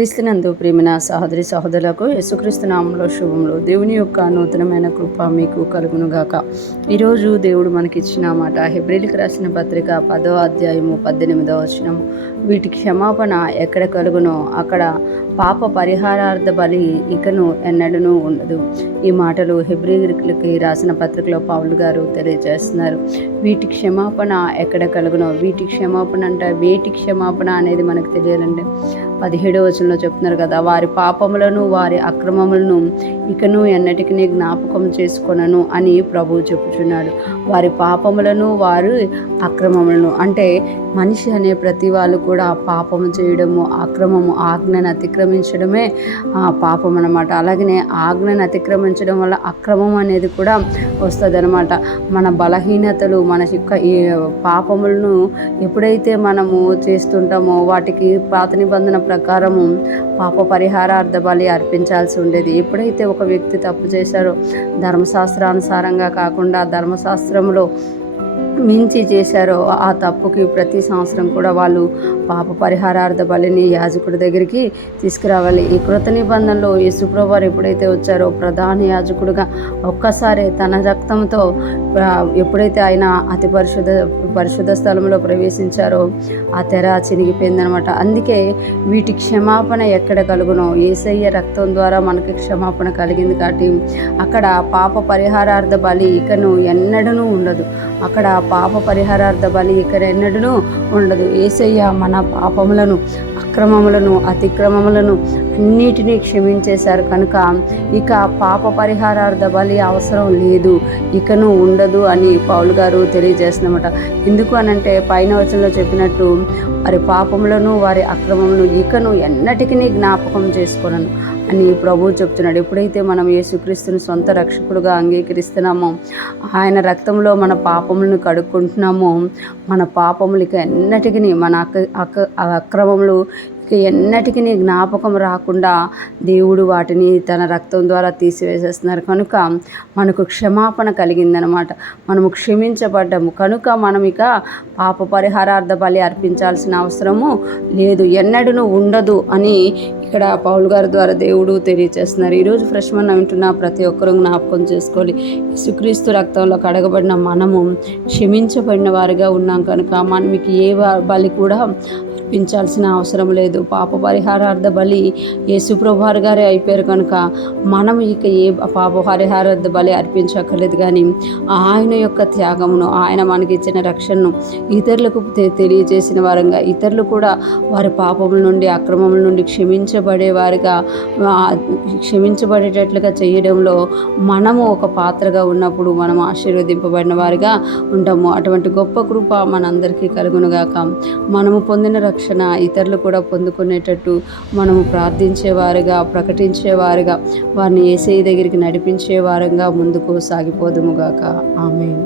క్రీస్తునందు ప్రియమైన సహోదరి సహోదరులకు యేసుక్రీస్తు నామములో శుభములు. దేవుని యొక్క నూతనమైన కృప మీకు కలుగును గాక. ఈరోజు దేవుడు మనకిచ్చిన మాట హెబ్రీయులకు రాసిన పత్రిక 10వ అధ్యాయము 18వ వచనము. వీటి క్షమాపణ ఎక్కడ కలుగునో అక్కడ పాప పరిహారార్థ బలి ఇకను ఎన్నడూనూ ఉండదు. ఈ మాటలు హెబ్రీయులకి రాసిన పత్రికలో పౌలు గారు తెలియజేస్తున్నారు. వీటి క్షమాపణ ఎక్కడ కలుగునో, వీటి క్షమాపణ అంటే వేటి క్షమాపణ అనేది మనకు తెలియాలంటే 17వ వచనంలో చెప్తున్నారు కదా, వారి పాపములను వారి అక్రమములను ఇకను ఎన్నటికీ జ్ఞాపకం చేసుకొనను అని ప్రభువు చెప్పుచున్నాడు. వారి పాపములను వారి అక్రమములను అంటే మనిషి అనే ప్రతి వాళ్ళు కూడా పాపము చేయడము, అక్రమము, ఆజ్ఞను అతిక్రమించడమే పాపం అన్నమాట. అలాగనే ఆజ్ఞను అతిక్రమించడం వల్ల అక్రమం అనేది కూడా వస్తుంది అనమాట. మన బలహీనతలు, మన యొక్క ఈ పాపములను ఎప్పుడైతే మనము చేస్తుంటామో వాటికి పాత నిబంధన ప్రకారము పాప పరిహారార్థ బలి అర్పించాల్సి ఉండేది. ఎప్పుడైతే ఒక వ్యక్తి తప్పు చేశారో ధర్మశాస్త్రానుసారంగా కాకుండా ధర్మశాస్త్రంలో మించి చేశారో ఆ తప్పుకి ప్రతి సంవత్సరం కూడా వాళ్ళు పాప పరిహారార్థ బలిని యాజకుడి దగ్గరికి తీసుకురావాలి. ఈ కృత నిబంధనలో యేసుప్రభువు వారు ఎప్పుడైతే వచ్చారో ప్రధాన యాజకుడిగా ఒక్కసారి తన రక్తంతో ఎప్పుడైతే ఆయన అతి పరిశుద్ధ స్థలంలో ప్రవేశించారో ఆ తెర చినిగిపోయిందనమాట. అందుకే వీటి క్షమాపణ ఎక్కడ కలుగునో యేసయ్య రక్తం ద్వారా మనకి క్షమాపణ కలిగింది కాబట్టి అక్కడ పాప పరిహారార్థ బలి ఇకను ఎన్నడూనూ ఉండదు. అక్కడ పాప పరిహారార్థ బలి ఇక్కడ ఎన్నడూనూ ఉండదు. యేసయ్య మన పాపములను, అక్రమములను, అతిక్రమములను అన్నిటినీ క్షమించేశారు కనుక ఇక పాప పరిహారార్థ బలి అవసరం లేదు, ఇకను ఉండదు అని పౌలు గారు తెలియజేస్తున్నమాట. ఎందుకు అనంటే పైన వచనంలో చెప్పినట్టు వారి పాపములను వారి అక్రమములను ఇకను ఎన్నటికీ జ్ఞాపకం చేసుకొనను అని ప్రభువు చెప్తున్నాడు. ఎప్పుడైతే మనం యేసుక్రీస్తుని సొంత రక్షకుడుగా అంగీకరిస్తున్నామో, ఆయన రక్తంలో మన పాపములను కడుక్కుంటున్నామో, మన పాపములకి ఎన్నటికీ మన అక్రమములు ఎన్నటికీ జ్ఞాపకం రాకుండా దేవుడు వాటిని తన రక్తం ద్వారా తీసివేసేస్తున్నారు కనుక మనకు క్షమాపణ కలిగిందనమాట. మనము క్షమించబడ్డాము కనుక మనం ఇక పాప పరిహారార్థ బలి అర్పించాల్సిన అవసరము లేదు, ఎన్నడూనూ ఉండదు అని ఇక్కడ పౌలు గారి ద్వారా దేవుడు తెలియజేస్తున్నారు. ఈరోజు ఫ్రెష్ మన వింటున్న ప్రతి ఒక్కరూ జ్ఞాపకం చేసుకోవాలి, యేసుక్రీస్తు రక్తంలో కడగబడిన మనము క్షమించబడిన వారిగా ఉన్నాం కనుక మనం ఏ బలి కూడా అర్పించాల్సిన అవసరం లేదు. పాప పరిహారార్థ బలి యేసుప్రభువు వారు గారే అయిపోయారు కనుక మనం ఇక ఏ పాప పరిహారార్థ బలి అర్పించక్కర్లేదు. కానీ ఆయన యొక్క త్యాగమును, ఆయన మనకి ఇచ్చిన రక్షణను ఇతరులకు తెలియజేసిన వారంగా, ఇతరులు కూడా వారి పాపముల నుండి, అక్రమముల నుండి క్షమించబడేటట్లుగా చేయడంలో మనము ఒక పాత్రగా ఉన్నప్పుడు మనం ఆశీర్వదింపబడిన వారిగా ఉంటాము. అటువంటి గొప్ప కృప మనందరికీ కలుగునుగాక. మనము పొందిన రక్షణ ఇతరులు కూడా పొందుకునేటట్టు మనము ప్రార్థించేవారుగా, ప్రకటించేవారుగా, వారిని యేసయ్య దగ్గరికి నడిపించేవారంగా ముందుకు సాగిపోదుముగాక. ఆమేన్.